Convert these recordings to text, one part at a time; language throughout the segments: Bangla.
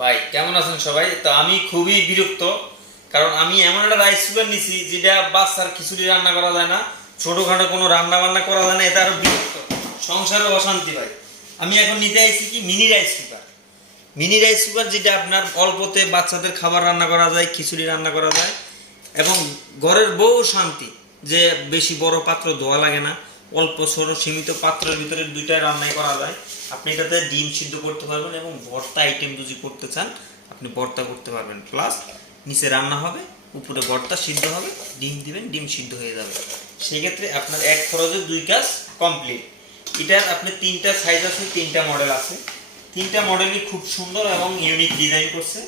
ভাই কেমন আছেন সবাই? তো আমি খুবই বিরক্ত, কারণ আমি এমন একটা রাইস কুকার নিছি যেটা বাচ্চার খিচুড়ি রান্না করা যায় না, ছোটখাটো কোনো রান্না বান্না করা যায় না, এটা আরো বিরক্ত, সংসারে অশান্তি ভাই। আমি এখন নিতে আইছি কি mini rice cooker. Mini rice cooker যেটা আপনার অল্পতে বাচ্চাদের খাবার রান্না করা যায়, খিচুড়ি রান্না করা যায়, এবং ঘরের বউ শান্তি, যে বেশি বড় পাত্র ধোয়া লাগে না, অল্প ছোট সীমিত পাত্রের ভিতরে দুইটা রান্নাই করা যায়। আপনি এটাতে ডিম সিদ্ধ করতে পারবেন এবং ভর্তা আইটেম যদি করতে চান আপনি ভর্তা করতে পারবেন, প্লাস নিচে রান্না হবে, উপরে ভর্তা সিদ্ধ হবে, ডিম দিবেন, ডিম সিদ্ধ হয়ে যাবে। সেক্ষেত্রে আপনার এক খরচে দুই কাজ কমপ্লিট। এটার আপনি তিনটা সাইজ আছে, তিনটা মডেল আছে, তিনটা মডেলই খুব সুন্দর এবং ইউনিক ডিজাইন করছে।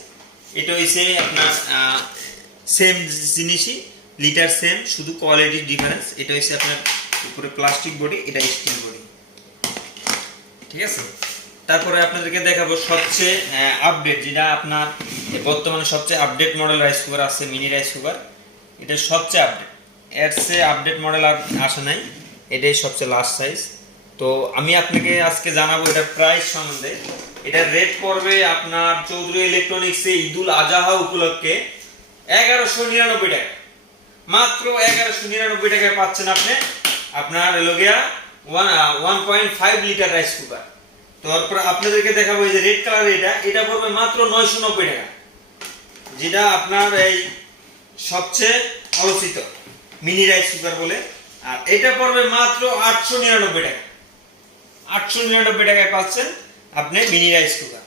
এটা হইছে আপনার সেম জিনিসই, লিটার সেম, শুধু কোয়ালিটির ডিফারেন্স। এটা হচ্ছে আপনার উপরে প্লাস্টিক বডি, এটা স্টিল বডি, ঠিক আছে। তারপরে আপনাদেরকে দেখাবো সবচেয়ে আপডেট, যেটা আপনার বর্তমানে সবচেয়ে আপডেট মডেল রাইস কুকার আছে, মিনি রাইস কুকার। এটা সবচেয়ে আপডেট, এর চেয়ে আপডেট মডেল আর আসে নাই, এটাই সবচেয়ে লাস্ট সাইজ। তো আমি আপনাকে আজকে জানাবো এটার প্রাইস সম্বন্ধে। এটার রেট পড়বে আপনার চৌধুরী ইলেকট্রনিক্সে ঈদুল আজহা উপলক্ষে 1199 টাকা, মাত্র 1199 টাকায় পাচ্ছেন আপনি আপনার এলোগিয়া 1.5 লিটার রাইস কুকার। তারপর আপনাদেরকে দেখাবো এই যে রেড কালার, এটা পড়বে মাত্র 990 টাকা, যেটা আপনার এই সবচেয়ে আলোচিত মিনি রাইস কুকার বলে। আর এটা পড়বে মাত্র 899 টাকা, 899 টাকায় পাচ্ছেন আপনি মিনি রাইস কুকার।